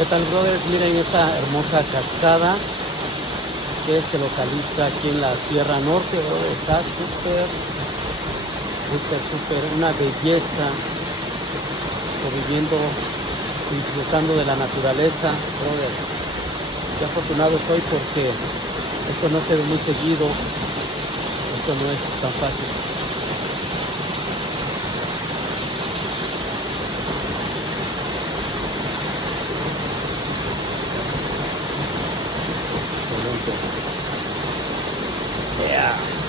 ¿Qué tal, brothers? Miren esta hermosa cascada que se localiza aquí en la Sierra Norte, brother. Está súper, una belleza. Viviendo y disfrutando de la naturaleza, brother. Qué afortunado soy porque esto no se ve muy seguido. Esto no es tan fácil. Excelente. Yeah.